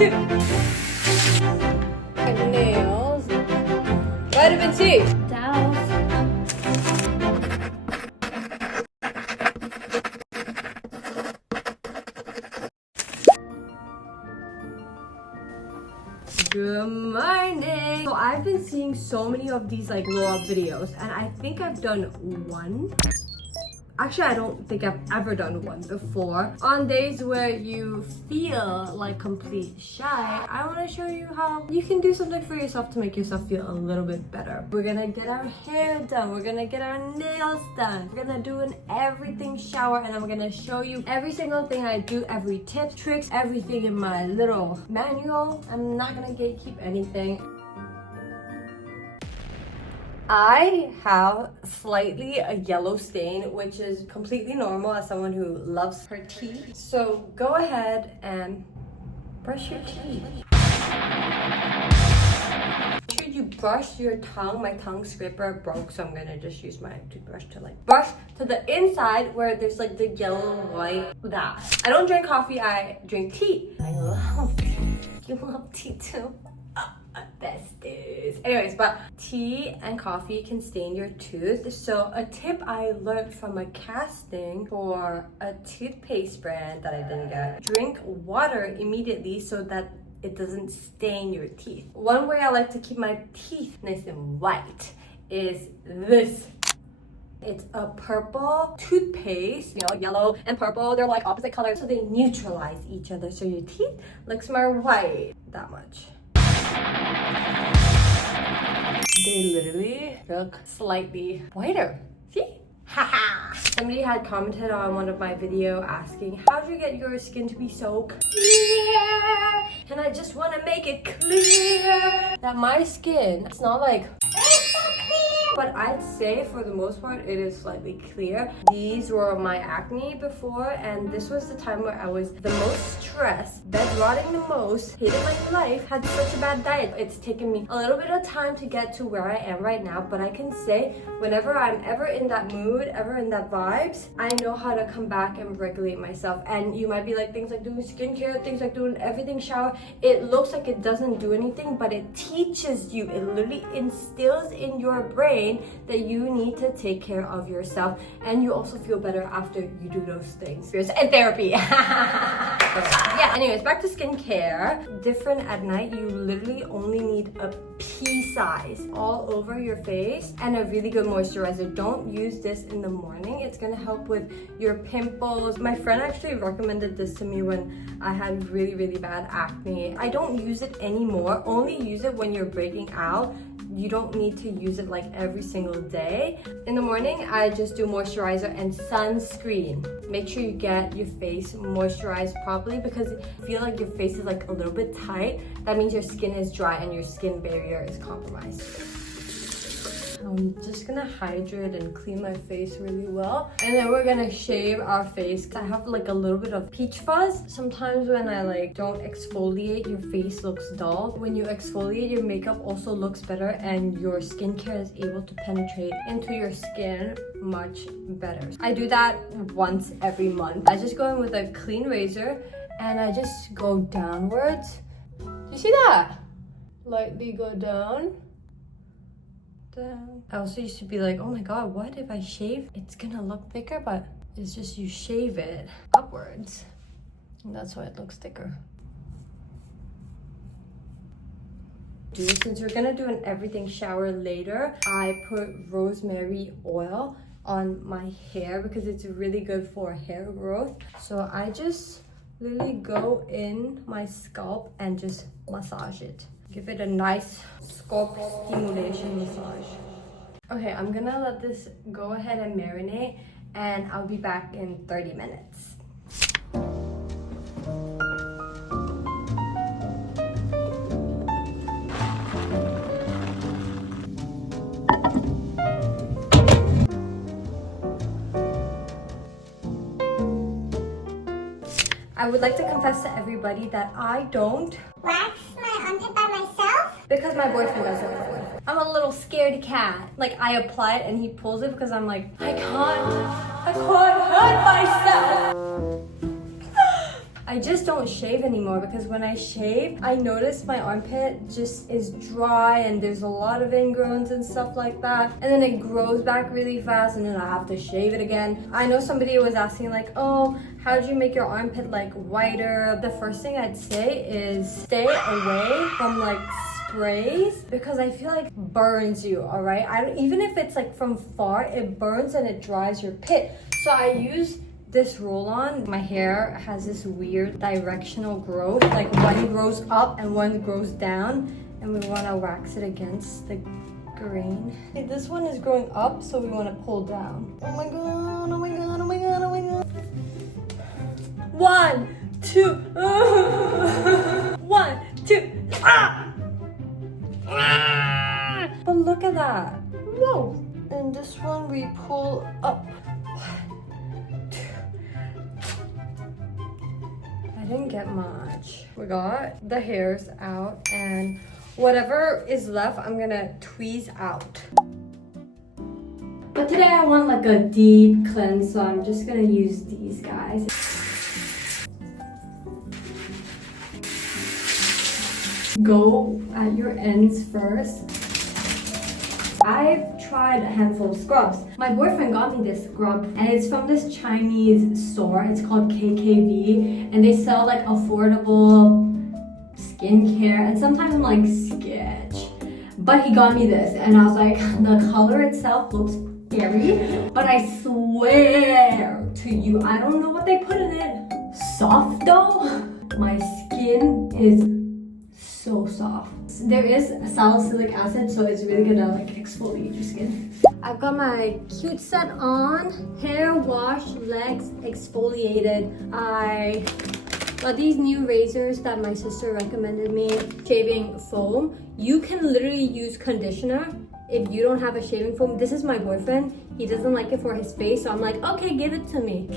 2. Nails. Vitamin C. Towels. Good morning. So I've been seeing so many of these like blow up videos, and I think I've done one. Actually, I don't think I've ever done one before. On days where you feel like complete shy, I want to show you how you can do something for yourself to make yourself feel a little bit better. We're gonna get our hair done. We're gonna get our nails done. We're gonna do an everything shower, and I'm gonna show you every single thing I do, every tip, tricks, everything in my little manual. I'm not gonna gatekeep anything. I have slightly a yellow stain, which is completely normal as someone who loves her teeth. So go ahead and brush your teeth. Make sure you brush your tongue. My tongue scraper broke, so I'm gonna just use my toothbrush to like brush to the inside where there's like the yellow, white, that. I don't drink coffee, I drink tea. I love tea. You love tea too? Besties. Anyways, but tea and coffee can stain your tooth. So a tip I learned from a casting for a toothpaste brand that I didn't get: drink water immediately so that it doesn't stain your teeth. One way I like to keep my teeth nice and white is this. It's a purple toothpaste. You know, yellow and purple, they're like opposite colors, so they neutralize each other, so your teeth looks more white. That much. They literally look slightly whiter. See? Haha! Somebody had commented on one of my videos asking, how do you get your skin to be so clear? And I just want to make it clear that my skin, it's not like, but I'd say for the most part it is slightly clear. These were my acne before, and this was the time where I was the most stressed, bed rotting the most, hated my life, had such a bad diet. It's taken me a little bit of time to get to where I am right now, but I can say whenever I'm ever in that mood, ever in that vibes, I know how to come back and regulate myself. And you might be like, things like doing skincare, things like doing everything shower, it looks like it doesn't do anything, but it teaches you, it literally instills in your brain that you need to take care of yourself, and you also feel better after you do those things. And therapy. Yeah, anyways, back to skincare. Different at night, you literally only need a pea size all over your face and a really good moisturizer. Don't use this in the morning. It's gonna help with your pimples. My friend actually recommended this to me when I had really, really bad acne. I don't use it anymore. Only use it when you're breaking out. You don't need to use it like every single day. In the morning, I just do moisturizer and sunscreen. Make sure you get your face moisturized properly, because if you feel like your face is like a little bit tight, that means your skin is dry and your skin barrier is compromised. I'm just gonna hydrate and clean my face really well, and then we're gonna shave our face. I have like a little bit of peach fuzz. Sometimes when I like don't exfoliate, your face looks dull. When you exfoliate, your makeup also looks better, and your skincare is able to penetrate into your skin much better. I do that once every month. I just go in with a clean razor and I just go downwards. Do you see that? Lightly go down. I also used to be like, oh my god, what if I shave? It's gonna look thicker, but it's just you shave it upwards, and that's why it looks thicker. Since we're gonna do an everything shower later, I put rosemary oil on my hair because it's really good for hair growth. So I just literally go in my scalp and just massage it. Give it a nice scalp stimulation massage. Okay, I'm gonna let this go ahead and marinate, and I'll be back in 30 minutes. I would like to confess to everybody that I don't wax my armpit by myself because my boyfriend does it. I'm a little scaredy cat. Like, I apply it and he pulls it because I'm like, I can't hurt myself. I just don't shave anymore because when I shave, I notice my armpit just is dry and there's a lot of ingrowns and stuff like that. And then it grows back really fast and then I have to shave it again. I know somebody was asking like, oh, how do you make your armpit like whiter? The first thing I'd say is stay away from like sprays because I feel like burns you, all right? Even if it's like from far, it burns and it dries your pit. So I use this roll-on. My hair has this weird directional growth, like one grows up and one grows down, and we want to wax it against the grain. Okay, this one is growing up, so we want to pull down. Oh my god, oh my god, oh my god, oh my god. 1, 2, 1, 2, ah! But look at that. Whoa. And this one we pull up. 1, 2. I didn't get much. We got the hairs out and whatever is left, I'm gonna tweeze out. But today I want like a deep cleanse, so I'm just gonna use these guys. Go at your ends first. I've tried a handful of scrubs. My boyfriend got me this scrub and it's from this Chinese store. It's called KKV and they sell like affordable skincare and sometimes I'm like, sketch. But he got me this and I was like, the color itself looks scary, but I swear to you, I don't know what they put in it. Soft though. My skin is so soft. There is salicylic acid, so it's really gonna like exfoliate your skin. I've got my cute set on, hair wash, legs exfoliated. I got these new razors that my sister recommended me, shaving foam. You can literally use conditioner if you don't have a shaving foam. This is my boyfriend. He doesn't like it for his face, so I'm like, okay, give it to me.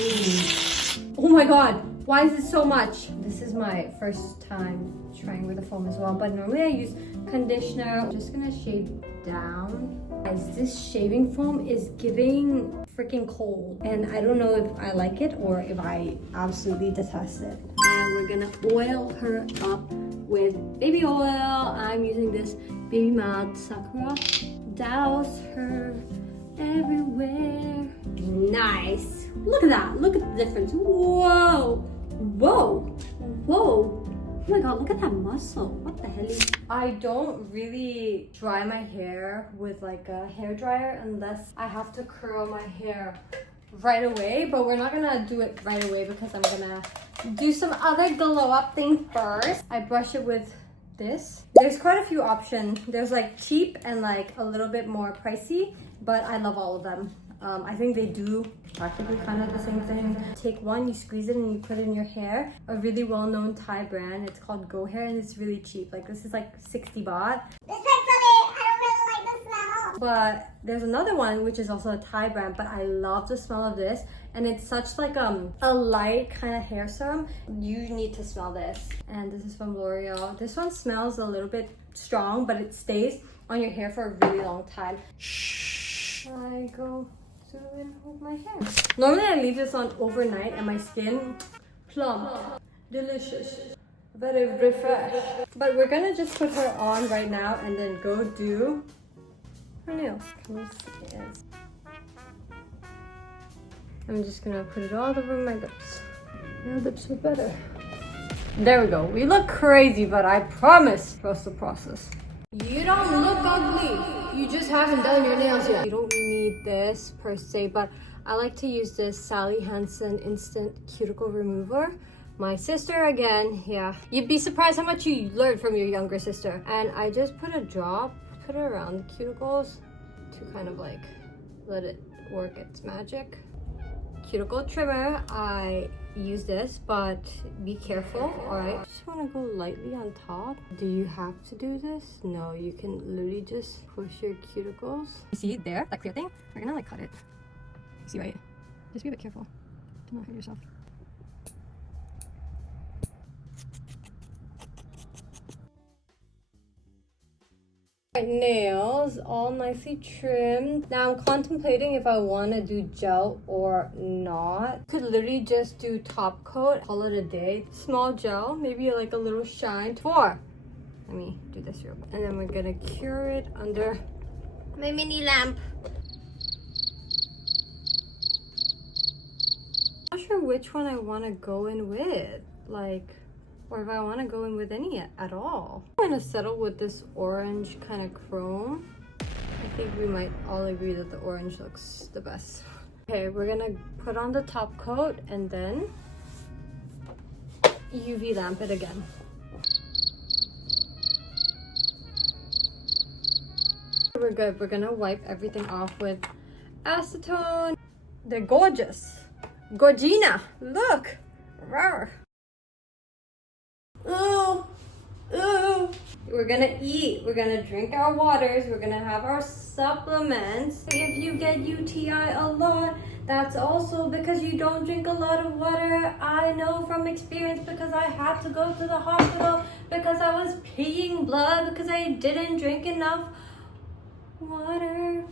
Ooh. Oh my god. Why is it so much? This is my first time trying with the foam as well, but normally I use conditioner. I'm just gonna shave down. Guys, this shaving foam is giving freaking cold, and I don't know if I like it or if I absolutely detest it. And we're gonna oil her up with baby oil. I'm using this Baby Mild Sakura. Douse her everywhere. Nice. Look at that. Look at the difference. Whoa. Whoa. Whoa. Oh my god, look at that muscle. What the hell? I don't really dry my hair with like a hair dryer unless I have to curl my hair right away, but we're not gonna do it right away because I'm gonna do some other glow up thing first. I brush it with this. There's quite a few options. There's like cheap and like a little bit more pricey, but I love all of them. I think they do practically kind of the same thing. Take one, you squeeze it and you put it in your hair. A really well-known Thai brand, it's called Go Hair and it's really cheap. Like this is like 60 baht. This looks I don't really like the smell. But there's another one which is also a Thai brand, but I love the smell of this. And it's such like a light kind of hair serum. You need to smell this. And this is from L'Oreal. This one smells a little bit strong, but it stays on your hair for a really long time. I go in with my hair. Normally I leave this on overnight and my skin plump, delicious, very refreshed. But we're gonna just put her on right now and then go do her nails. Can you see it? I'm just gonna put it all over my lips. My lips are better. There we go. We look crazy, but I promise trust the process. You don't look ugly. You just haven't done your nails yet. You don't need this per se, but I like to use this Sally Hansen Instant Cuticle Remover. My sister again, yeah. You'd be surprised how much you learn from your younger sister. And I just put a drop, put it around the cuticles to kind of like let it work its magic. Cuticle trimmer, I use this, but be careful, all right? Just want to go lightly on top. Do you have to do this? No, you can literally just push your cuticles. You see there, that clear thing? We're gonna like cut it. See, right? Just be a bit careful. Do not hurt yourself. Nails all nicely trimmed. Now I'm contemplating if I want to do gel or not. Could literally just do top coat, call it a day. Small gel, maybe like a little shine. Let me do this real quick. And then we're gonna cure it under my mini lamp. I'm not sure which one I want to go in with, or if I want to go in with any at all. I'm gonna settle with this orange kind of chrome. I think we might all agree that the orange looks the best. Okay, we're gonna put on the top coat and then UV lamp it again. We're good. We're gonna wipe everything off with acetone. They're gorgeous. Gorgina, look. Rawr. Ooh, ooh. We're gonna eat, we're gonna drink our waters, we're gonna have our supplements. If you get UTI a lot, that's also because you don't drink a lot of water. I know from experience because I had to go to the hospital because I was peeing blood because I didn't drink enough water.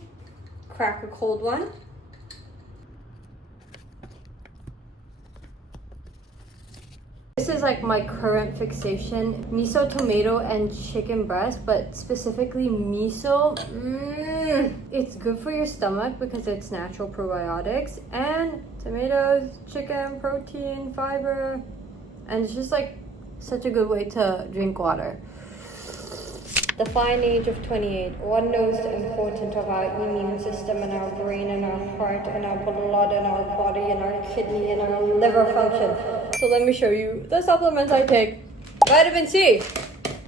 Crack a cold one. This is like my current fixation, miso, tomato, and chicken breast, but specifically miso. It's good for your stomach because it's natural probiotics, and tomatoes, chicken, protein, fiber, and it's just like such a good way to drink water. The fine age of 28. One knows the importance of our immune system and our brain and our heart and our blood and our body and our kidney and our liver function. So let me show you the supplements I take. Vitamin C,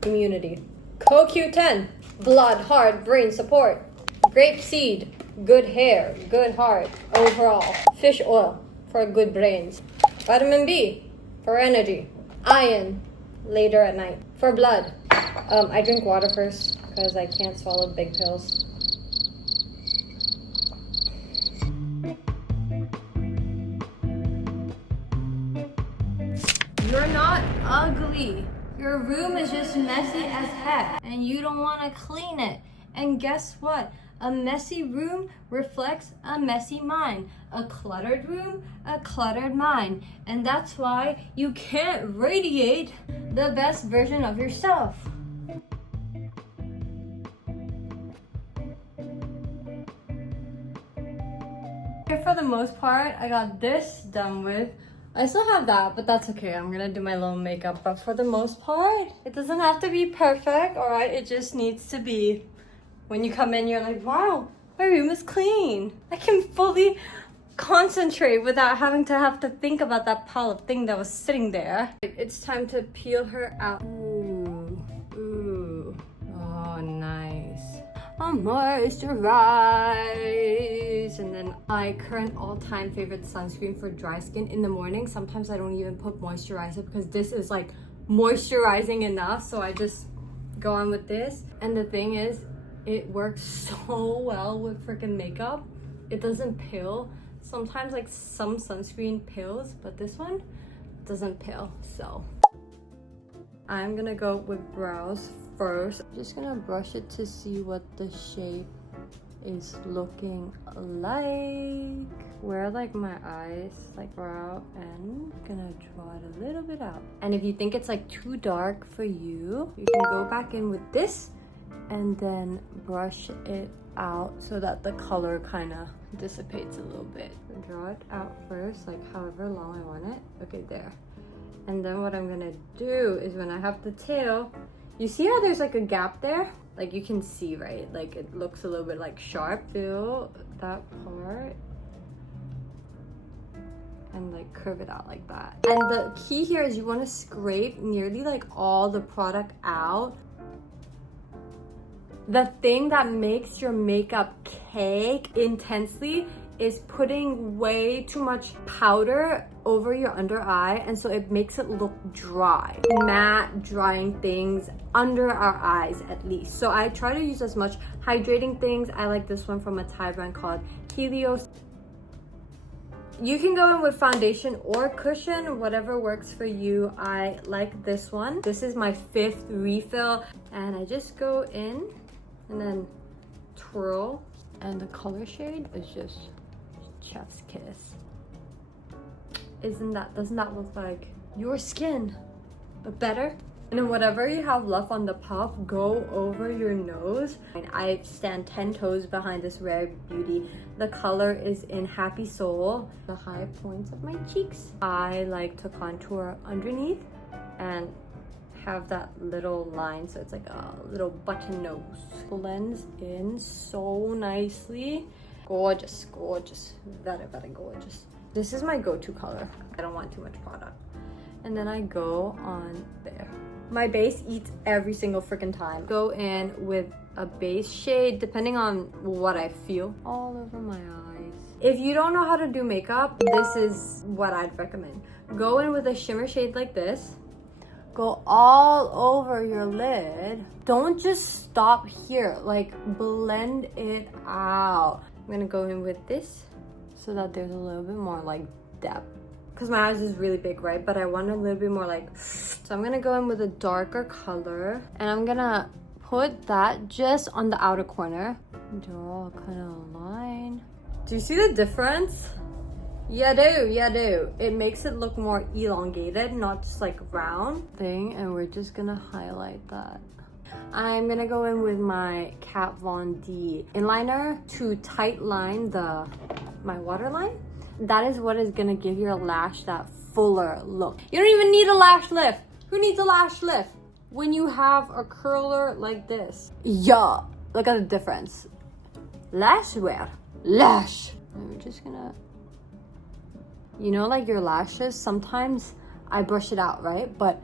immunity. CoQ10, blood, heart, brain support. Grape seed, good hair, good heart, overall. Fish oil for good brains. Vitamin B for energy. Iron later at night for blood. I drink water first because I can't swallow big pills. You're not ugly. Your room is just messy as heck and you don't want to clean it. And guess what? A messy room reflects a messy mind. A cluttered room, a cluttered mind. And that's why you can't radiate the best version of yourself. For the most part, I got this done with. I still have that, but that's okay. I'm gonna do my little makeup. But for the most part, it doesn't have to be perfect, all right? It just needs to be, when you come in, you're like, wow, my room is clean. I can fully concentrate without having to think about that pile of thing that was sitting there. It's time to peel her out. Ooh, ooh, oh, nice. I'll moisturize. And then my current all-time favorite sunscreen for dry skin in the morning. Sometimes I don't even put moisturizer because this is like moisturizing enough. So I just go on with this. And the thing is, it works so well with freaking makeup. It doesn't peel. Sometimes like some sunscreen peels, but this one doesn't peel. So I'm gonna go with brows first. I'm just gonna brush it to see what the shape is looking like. Where like my eyes, like brow, and I'm gonna draw it a little bit out. And if you think it's like too dark for you, you can go back in with this and then brush it out so that the color kind of dissipates a little bit. Draw it out first, like however long I want it. Okay, there. And then what I'm gonna do is when I have the tail, you see how there's like a gap there? Like you can see, right? Like it looks a little bit like sharp. Fill that part and like curve it out like that. And the key here is you want to scrape nearly like all the product out. The thing that makes your makeup cake intensely is putting way too much powder over your under eye, and so it makes it look dry. Matte drying things under our eyes at least. So I try to use as much hydrating things. I like this one from a Thai brand called Helios. You can go in with foundation or cushion, whatever works for you. I like this one. This is my 5th refill, and I just go in and then twirl, and the color shade is just chef's kiss. Doesn't that look like your skin, but better? And then whatever you have left on the puff, go over your nose. I stand 10 toes behind this rare beauty. The color is in Happy Soul. The high points of my cheeks. I like to contour underneath and have that little line, so it's like a little button nose. Blends in so nicely. Gorgeous, gorgeous, very, very gorgeous. This is my go-to color. I don't want too much product. And then I go on there. My base eats every single freaking time. Go in with a base shade, depending on what I feel, all over my eyes. If you don't know how to do makeup, this is what I'd recommend. Go in with a shimmer shade like this. Go all over your lid. Don't just stop here, like blend it out. I'm gonna go in with this so that there's a little bit more like depth. Because my eyes is really big, right? But I want a little bit more like, so I'm gonna go in with a darker color and I'm gonna put that just on the outer corner. Draw kind of a line. Do you see the difference? Yeah, do. It makes it look more elongated, not just like round thing. And we're just gonna highlight that. I'm gonna go in with my Kat Von D inliner to tight line my waterline. That is what is gonna give your lash that fuller look. You don't even need a lash lift. Who needs a lash lift when you have a curler like this? Yeah, look at the difference. Lash wear, lash. And we're just gonna, you know, like your lashes, sometimes I brush it out, right? But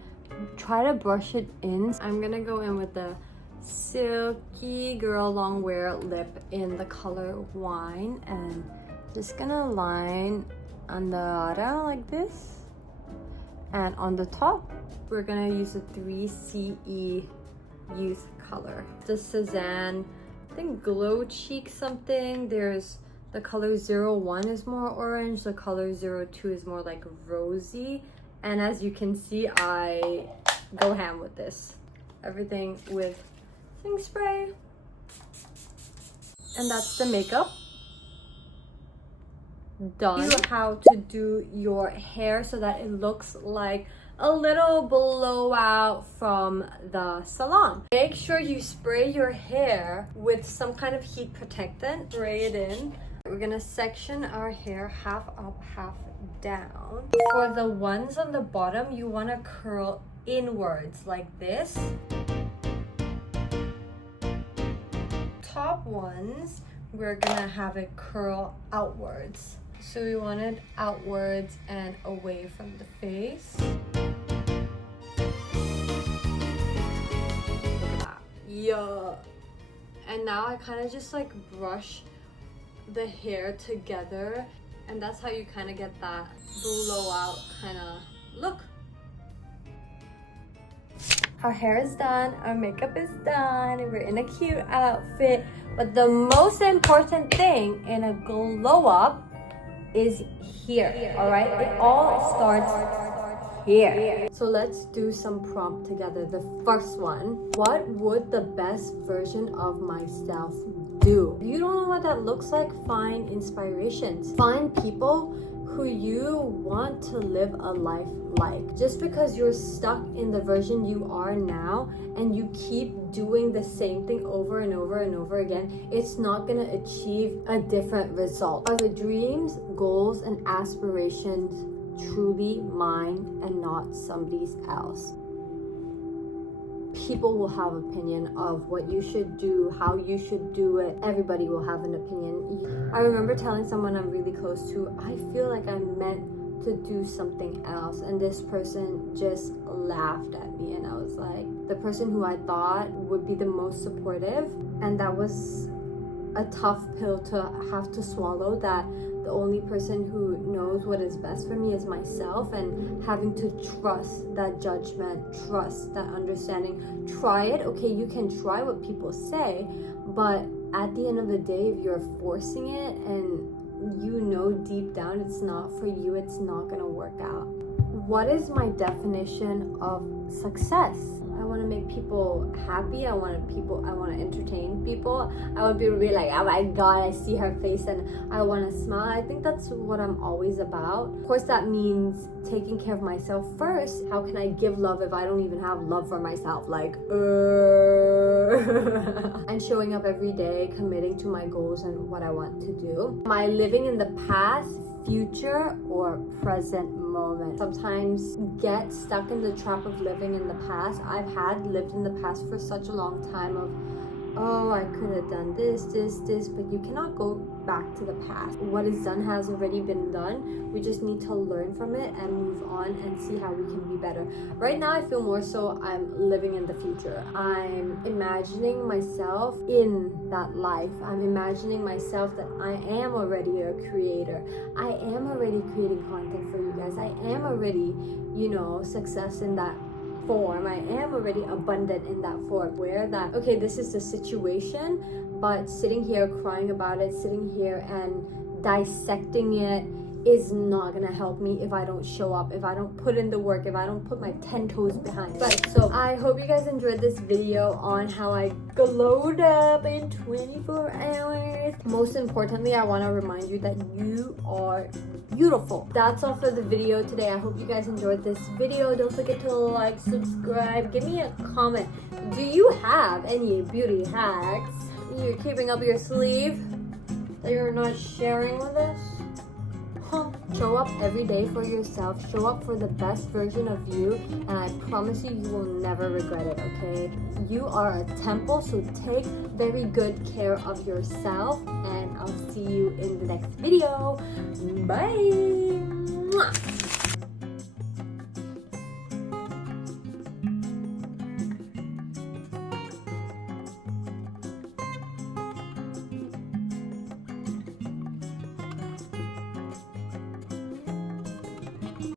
try to brush it in. I'm gonna go in with the Silky Girl Long Wear lip in the color Wine, and just gonna line on the bottom like this, and on the top we're gonna use a 3CE Youth color. The Cezanne, I think Glow Cheek something. There's the color 01 is more orange, the color 02 is more like rosy, and as you can see, I go ham with this. Everything with Sing Spray, and that's the makeup done. How to do your hair so that it looks like a little blowout from the salon. Make sure you spray your hair with some kind of heat protectant. Spray it in. We're gonna section our hair half up, half down. For the ones on the bottom, you want to curl inwards like this. Top ones, we're gonna have it curl outwards. So we want it outwards and away from the face. Look at that. Yeah. And now I kind of just like brush the hair together, and that's how you kind of get that blowout kind of look. Our hair is done, our makeup is done, we're in a cute outfit, but the most important thing in a glow up is here, all right? It all starts here. So let's do some prompt together. The first one, what would the best version of myself do? If you don't know what that looks like, find inspirations. Find people who you want to live a life like. Just because you're stuck in the version you are now and you keep doing the same thing over and over and over again, it's not gonna achieve a different result. Are the dreams, goals, and aspirations truly mine and not somebody else? People will have opinion of what you should do, how you should do it. Everybody will have an opinion. I remember telling someone I'm really close to, I feel like I'm meant to do something else, and this person just laughed at me, and I was like, the person who I thought would be the most supportive, and that was a tough pill to have to swallow, that the only person who knows what is best for me is myself, and having to trust that judgment, trust that understanding. Try it, okay, you can try what people say, but at the end of the day, if you're forcing it and you know deep down it's not for you, it's not gonna work out. What is my definition of success? I want to make people happy. I want to entertain people. I want people to be like, oh my god, I see her face and I want to smile. I think that's what I'm always about. Of course, that means taking care of myself first. How can I give love if I don't even have love for myself? Like, and showing up every day, committing to my goals and what I want to do. Am I living in the past, future, or present moment? Sometimes get stuck in the trap of living in the past. I've lived in the past for such a long time of, oh, I could have done this, but you cannot go back to the past. What is done has already been done. We just need to learn from it and move on and see how we can be better. Right now, I feel more so I'm living in the future. I'm imagining myself in that life. I'm imagining myself that I am already a creator. I am already creating content for you guys. I am already, success in that form. I am already abundant in that form. Where that, okay, this is the situation, but sitting here crying about it, sitting here and dissecting it is not gonna help me if I don't show up, if I don't put in the work, if I don't put my 10 toes behind. But so I hope you guys enjoyed this video on how I glowed up in 24 hours. Most importantly, I want to remind you that you are beautiful. That's all for the video today. I hope you guys enjoyed this video. Don't forget to like, subscribe, give me a comment. Do you have any beauty hacks you're keeping up your sleeve that you're not sharing with us? Show up every day for yourself. Show up for the best version of you, and I promise you, you will never regret it, okay? You are a temple, so take very good care of yourself, and I'll see you in the next video. Bye! Mwah!